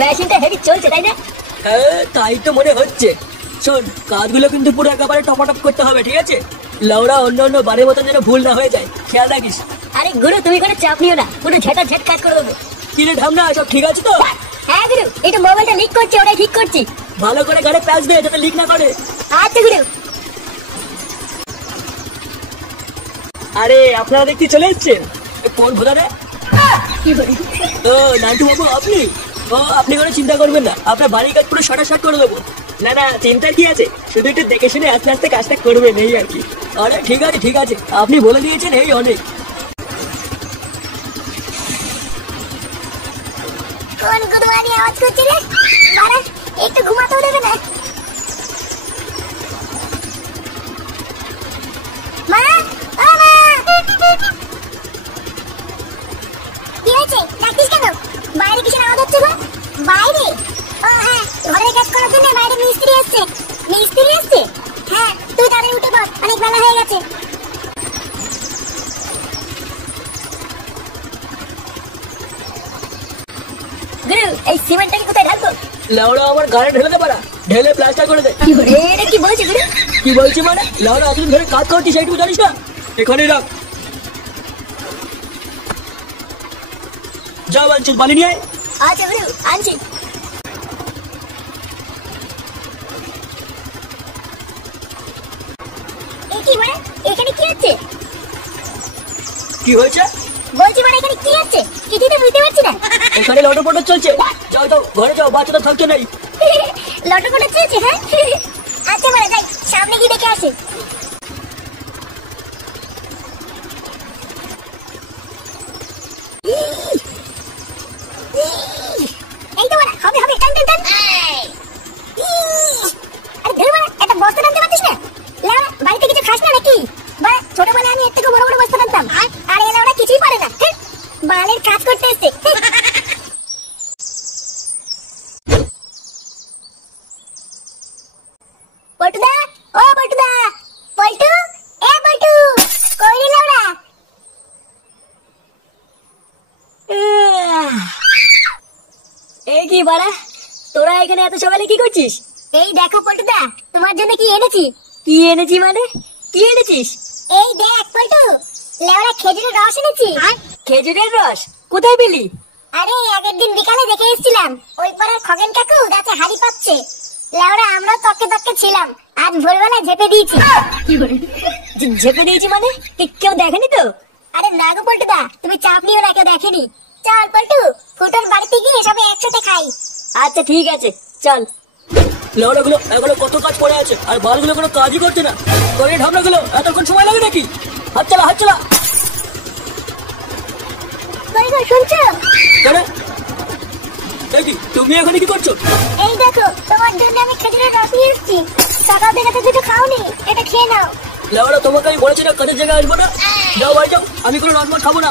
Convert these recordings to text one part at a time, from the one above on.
মেশিনটা হেভি চলছে তাই না? হ্যাঁ তাই তো মনে হচ্ছে। শোন, কাজগুলো কিন্তু পুরো একেবারে টপাটপ করতে হবে, ঠিক আছে? লাউড়া অন্য অন্য বারের মতন যেন ভুল না হয়ে যায়, খেয়াল রাখিস। আরে গুরু তুমি কোনো চাপ নিও না, পুরো ঝেঁটা ঝেঁট কাজ করে দেবো। কিরে ঢামনা, সব ঠিক আছে তো? হ্যাঁ গুরু, একটু মোবাইলটা লিক করছে, ওটাই ঠিক করছি। ভালো করে গাড়ি প্যাচ দে যাতে লিক না করে। আচ্ছা গুরু। আরে আপনারা দেখতে চলে এসছেন, কোন ভোদা রে? ও নান্টু বাবু আপনি? ও আপনি কোনো চিন্তা করবেন না, আপনার বাড়ির কাজ পুরো শর্ট করে দেবো। না না, চিন্তার কি আছে, শুধু একটু দেখে শুনে আস্তে আস্তে কাজটা করবেন এই আর কি। আরে ঠিক আছে ঠিক আছে, আপনি বলে দিয়েছেন এই অনেক। কোন গুদমানি আওয়াজ করছে রে? বাড়া একটু ঘুমাতেও দেবে না। মা, ও মা, কি হয়েছে? ডাকছিস কেন? বাইরে কিসের আওয়াজ হচ্ছে গো? বাইরে? ও হ্যাঁ, ঘরের কাজ করার জন্য বাইরে মিস্ত্রি আসছে। মিস্ত্রি আসছে? হ্যাঁ, তুই তাড়াতাড়ি উঠে পড়, অনেক বেলা হয়ে গেছে। গুরু, এই সিমেন্টটাকে কোথায় ঢালবো? লাউড়া আমার গাড়ি ঢেলে দে পারা, ঢেলে প্লাস্টার করে দে। এটা কি বলছিস গুরু? কি বলছি মানে? লাউড়া এতদিন ধরে কাজ করছিস সেইটুকু জানিস না? এখানেই রাখ। যা বলছিস বালি নিয়ে আয়। আচ্ছা গুরু, আনছি। কি মানে এখানে কি হচ্ছে? কি হয়েছে বলছি মানে এখানে কি হচ্ছে কিছুই তো বুঝতে পারছি না। এখানে লটপট চলছে। যাও যাও ঘরে যাও, বাচ্চাটা থাকতে নেই। লটপট চলছে? হ্যাঁ আচ্ছা মানে যাই, সামনে গিয়ে দেখে আসি। এই তো মানে হবে হবে, টান টান টান। আরে ধরে মানে একটা বস্তা টানতে পারছিস না? লেওড়া বাড়িতে কিছু খাস না নাকি? বা ছোটবেলায় আমি এর থেকে বড় বড় বস্তা টানতাম, আর এ লেওড়া কিছুই পারে না, বালের কাজ করতে এসছে। পল্টুদা, ও পল্টুদা, পল্টু, এ পল্টু, কই রে লেওড়া? এই কি বাড়া, তোরা এখানে এত সকালে কি করছিস? এই দেখো পল্টুদা, তোমার জন্য কি এনেছি। কি এনেছি মানে? কি এনেছিস? এই দেখ পল্টু, লেওড়া খেজুরের রস এনেছি। খেজুরের রস কোথায় পেলি? আরে আগের দিন বিকালে দেখে এসেছিলাম, ওই পাড়ার খগেন কাকু গাছে হাড়ি পাচ্ছে। লেওড়া আমরা তককে তককে ছিলাম, আজ ভোরবেলায় ঝেপে দিয়েছি। ঝেপে দিয়েছি মানে? কেউ দেখেনি তো? আরে না গো পল্টুদা, তুমি চাপ নিও না, কেউ দেখেনি। চল পল্টু, ফুটোর বাড়িতে গিয়ে সবাই একসাথে খাই। আচ্ছা ঠিক আছে, চল। লাউড়াগুলো এখনো কত কাজ পড়ে আছে, আর বালগুলো কোনো কাজই করছে না। করে ঢামনাগুলো এতক্ষণ সময় লাগে নাকি? হাত চালা হাত চালা। শুনছো? দেখি তুমি এখানে কি করছো? এই দেখো, তোমার জন্য আমি খেজুরের রস নিয়ে এসেছি। সকাল থেকে তো কিছু খাওনি, এটা খেয়ে নাও। লাউড়া তোমাকে আমি বলেছি না কাজের জায়গায় আসবো না। যাও বাড়ি যাও, আমি কোনো রসমাস খাবো না।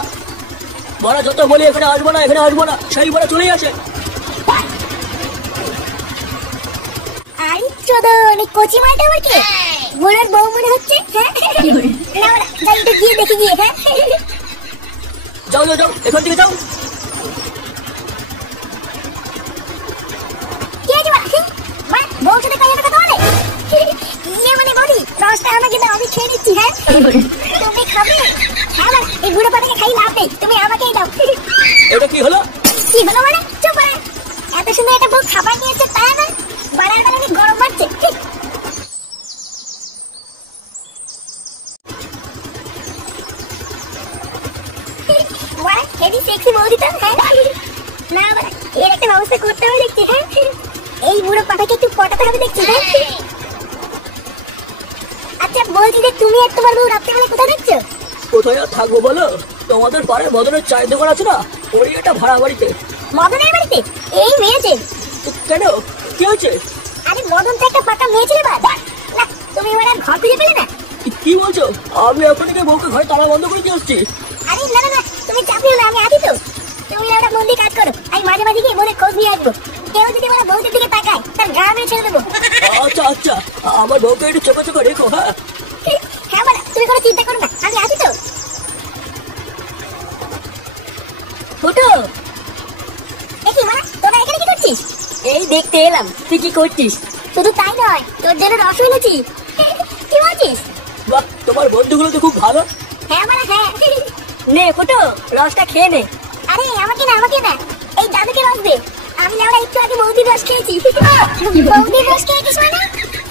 বড়া যত বলি এখানে আসবো না এখানে আসবো না, সেই বড়া চলেই আসে। আরে চোদন, কচি মালটা আবার কে? বুড়োর বউ মনে হচ্ছে। লাউড়া যাই একটু গিয়ে দেখে গিয়ে। হ্যাঁ যাও যাও যাও, এখান থেকে যাও। কি আছে বাড়া? বউ সাথে কাজে কথা বলে? ইয়ে মানে বৌদি, রসটা আমাকে দাও, আমি খেয়ে নিচ্ছি। হ্যাঁ তুমি খাবে? হ্যাঁ বাড়া, এই বুড়ো পাটাকে খাই লাভ নেই, তুমি আমাকেই দাও। এটা কি হলো? কি হলো মানে? চুপ বাড়া, এত সুন্দর একটা বউ খাবার নিয়েছে তাই না? বাড়ার বেলা গরম মারছে। হেভি সেক্সি বৌদি তো। হ্যাঁ না বাড়া, এর একটা ব্যবস্থা করতে হবে দেখছি। হ্যাঁ এই বুড়ো পাটাকে একটু পটাতে হবে দেখছি। হ্যাঁ আচ্ছা বলছি যে তুমি আর তোমার বউ রাত্রেবেলা কোথায় দেখছো? কোথায় আর থাকবো বলো, তোমাদের পাড়ে মদনের চায়ের দোকান আছে না, ওই একটা ভাড়া বাড়িতে। মদনের বাড়িতে? এই মেয়েছে? কেন কি হয়েছে? আরে মদন তো একটা পাকা মেয়ে ছিল বাবা। না তুমি এবার আর ঘর খুঁজে পেলে না? কি বলছো? আমি এখন থেকে বউকে ঘরে তালা বন্ধ করে দিয়ে আসছি। আরে না না না, তুমি চাপ নিও না, আমি আছি তো। তুমি একটা মন দিয়ে কাজ করো, আমি মাঝে মাঝে গিয়ে মনে খোঁজ নিয়ে আসবো। কেউ যদি আমার বউদের দিকে তাকায় তার গা মেরে ছেড়ে দেবো। আচ্ছা আচ্ছা, আমার বউকে একটু চোখে চোখে রেখো। হ্যাঁ হ্যাঁ বাড়া, তুমি কোনো চিন্তা করো না, আমি আছি তো। ফুটো, দেখি মা তোরা এখানে কি করছিস? দেখতে এলাম তুই কি করছিস। শুধু তাই নয়, তোর জন্য রস এনেছি। কি বলছিস? বাহ, তোমার বন্ধুগুলো তো খুব ভালো। হ্যাঁ মানে হ্যাঁ। নে ফুটো, রসটা খেয়ে নে। আরে আমাকে না, আমাকে না, এই দাদুকে রস দে। আমি না একটু আগে বৌদির রস খেয়েছি। বৌদির রস খেয়েছিস মানে?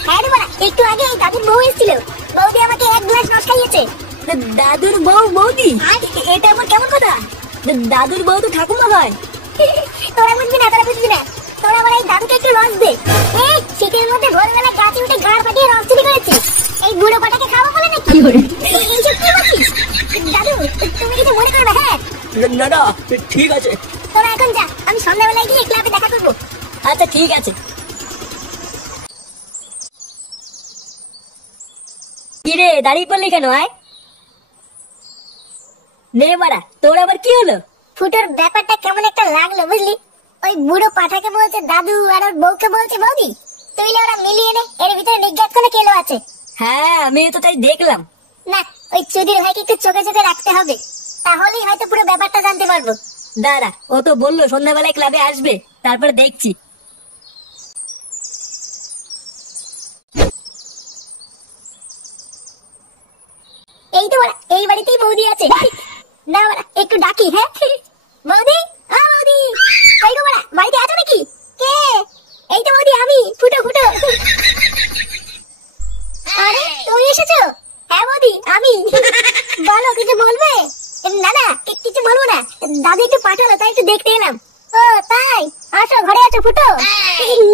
হ্যাঁ রে বাড়া, একটু আগে এই দাদুর বউ এসেছিল, বৌদি আমাকে এক গ্লাস রস খাইয়েছে। দাদুর বউ বৌদি? এটা আমার কেমন কথা? দাদুর বউ তো ঠাকুমা হয়। তোরা বুঝবি না, তোরা বুঝবি না। তোরা আবার এই দাদুকে একটু রস দে। এই শীতের মধ্যে ভোরবেলা গাছে উঠে ঘাড় ফাটিয়ে রস চুরি করেছি, এই বুড়ো পাটাকে খাবো বলে নাকি? এইসব কি বলছিস? দাদু তুমি কিছু মনে করবে? হ্যাঁ না না, ঠিক আছে। তোরা এখন যা, আমি সন্ধ্যাবেলায় গিয়ে ক্লাবে দেখা করবো। আচ্ছা ঠিক আছে। কিরে দাঁড়িয়ে পড়লি কেন? আয় নে বাড়া, তোর আবার কি হলো? ফুটোর ব্যাপারটা কেমন একটা লাগলো বুঝলি। ওই বুড়ো পাঠাকে বলছে দাদু আর ওর বউকে বলছে বৌদি। তুই ওরা মিলিয়ে নে, এর ভিতরে নিজ্ঞাত কোনো কেলো আছে। হ্যাঁ আমি তো তাই দেখলাম। না, ওই চুদির ভাইকে একটু চোখে চোখে রাখতে হবে, তাহলেই হয়তো পুরো ব্যাপারটা জানতে পারবো। দাঁড়া, ও তো বললো সন্ধ্যাবেলায় ক্লাবে আসবে, তারপরে দেখছি। এই তো বড়া, এই বাড়িতেই বৌদি আছে। না বড়া, একটু ডাকি। হ্যাঁ বৌদি, হ্যাঁ বৌদি, কই গো বড়া, বাড়িতে আছো নাকি? কে? এই তো বৌদি, আমি ফুটো ফুটো। আরে তুমি এসেছো? হ্যাঁ বৌদি আমি। বলো, কিছু বলবে? না না কিছু বলবো না, দাদু একটু পাঠালো তাই একটু দেখতে এলাম। ও তাই, আসো ঘরে আছো ফুটো।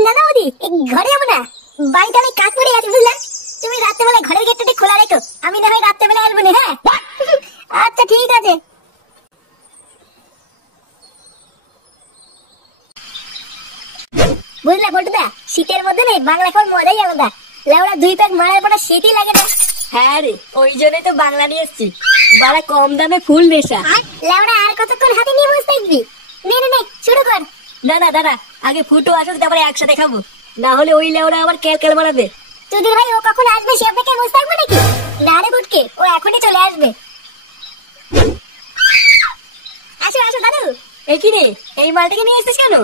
না না বৌদি, ঘরে যাবো না, বাড়িতে আমি কাজ করে আছি বুঝলা। তুমি রাত্রেবেলা ঘরের গেটটা খোলা রেখো, আমি না হয় রাত্রেবেলা আসবো না। হ্যাঁ আচ্ছা ঠিক আছে। বুঝলা বলটুদা, শীতের মধ্যে নেই বাংলা খাওয়ার মজাই আলাদা। লেওড়া দুই প্যাক মারার পর শীতই লাগে না। হ্যাঁ রে, ওই জন্যই তো বাংলা নিয়ে এসছি, বাড়া কম দামে ফুল নেশা। লেওড়া আর কতক্ষণ হাতে নিয়ে বসে থাকবি? নে নে নে শুরু কর। না না দাদা, আগে ফুটো আসুক, তারপরে একসাথে খাবো, না হলে ওই লেওড়া আবার ক্যালক্যাল মারাবে। চুদির ভাই ও কখন আসবে সে আপনাকে বসে থাকবো নাকি? না রে বুটকে, ও এখনই চলে আসবে। আসো আসো দাদু। এই কি রে, এই মালটাকে নিয়ে এসেছিস কেন?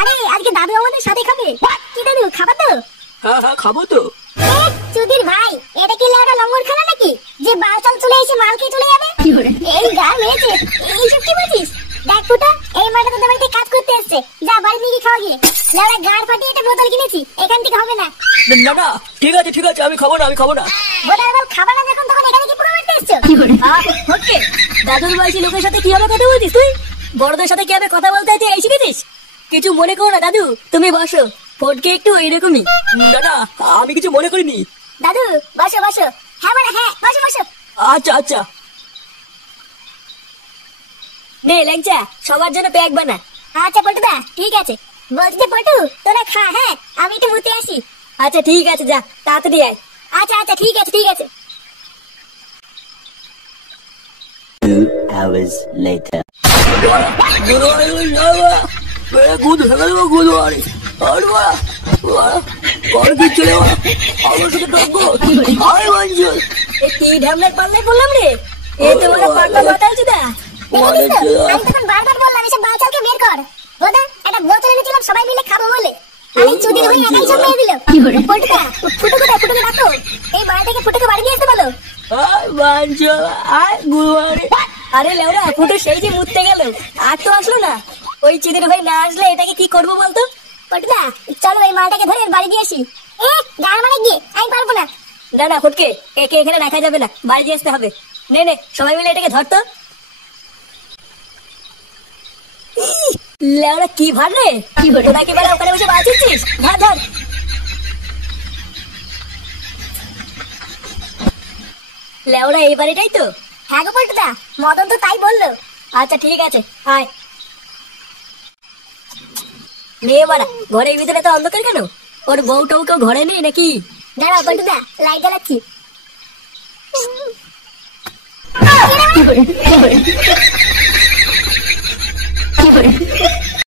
আরে আজকে দাদু আমাদের সাথে খাবে। কি দাদু খাবার তো? হ্যাঁ হ্যাঁ খাবো তো। চুদির ভাই, এটা কি লেওড়া লঙ্গর খানা নাকি যে বালচাল চলে এসে মাল খেয়ে চলে যাবে? এই গা মেয়েছে, এইসব কি বলছিস? দেখ ফুটা, এই মালটা তোদের বাড়িতে কাজ করতে এসছে, যা বাড়ি নিয়ে খাওয়া গিয়ে। লেওড়া গাড় ফাটিয়ে একটা বোতল কিনেছি, এখান থেকে হবে না। না না ঠিক আছে ঠিক আছে, আমি খাবো না, আমি খাবো না। বোতল বল খাবার না যখন, তখন এখানে কি পুরো মারতে এসছো? ওকে, দাদুর বয়সী লোকের সাথে কিভাবে কথা বলছিস তুই? বড়দের সাথে কিভাবে কথা বলতে হয় তুই এই শিখেছিস? কিছু মনে করো না দাদু, তুমি বসো, ফটকে একটু এইরকমই। না না, আমি কিছু মনে করিনি। দাদু বসো বসো। হ্যাঁ মানে হ্যাঁ, বসো বসো। আচ্ছা আচ্ছা। নে ল্যাংচা, সবার জন্য প্যাক বানা। আচ্ছা পল্টুদা ঠিক আছে। বলছি যে পল্টু, তোরা খা, হ্যাঁ আমি একটু মুতে আসি। আচ্ছা ঠিক আছে, যা তাড়াতাড়ি আয়। আচ্ছা আচ্ছা ঠিক আছে ঠিক আছে। 2 hours later. কি ঢামনার পাল্লায় পড়লাম রে? এ তো বড় পাল্টা বাতালছি দা। আমি তখন বারবার বললাম এসব বালচালকে বের কর। ওদা একটা বোতল এনেছিলাম সবাই মিলে খাবো বলে, আমি চুদির হয়ে একাই সব মেরে দিল। পল্টুদা, ফুটো কোথায়? ফুটোকে ডাকো, এই বাড়িটাকে ফুটোকে বাড়ি নিয়ে আসতে বলো। আরে লেওরা, ফুটো সেই যে মুততে গেল, আর তো আসলো না। ওই চিদির ভাই না আসলে এটাকে কি করবো বলতো? পল্টুদা চলো এই মালটাকে ধরে বাড়ি দিয়ে আসি। গান মানে গিয়ে আমি পারবো না। না না ফুটকে, একে এখানে রাখা যাবে না, বাড়ি দিয়ে আসতে হবে। নে নে সবাই মিলে এটাকে ধরতো। লেওরা কি ভার রে, তোরা কি বেলা ওখানে বসে বাঁচিয়েছিস? ধর ধর। লেওরা এই বাড়িটাই তো? হ্যাঁ গো পল্টুদা, মদন তো তাই বললো। আচ্ছা ঠিক আছে আয়। নিয়ে বাড়া, ঘরের ভিতরে তো অন্ধকার কেন? ওর বউ টউ কেউ ঘরে নেই নাকি? দাঁড়া পল্টুদা, লাইট জ্বালাচ্ছি।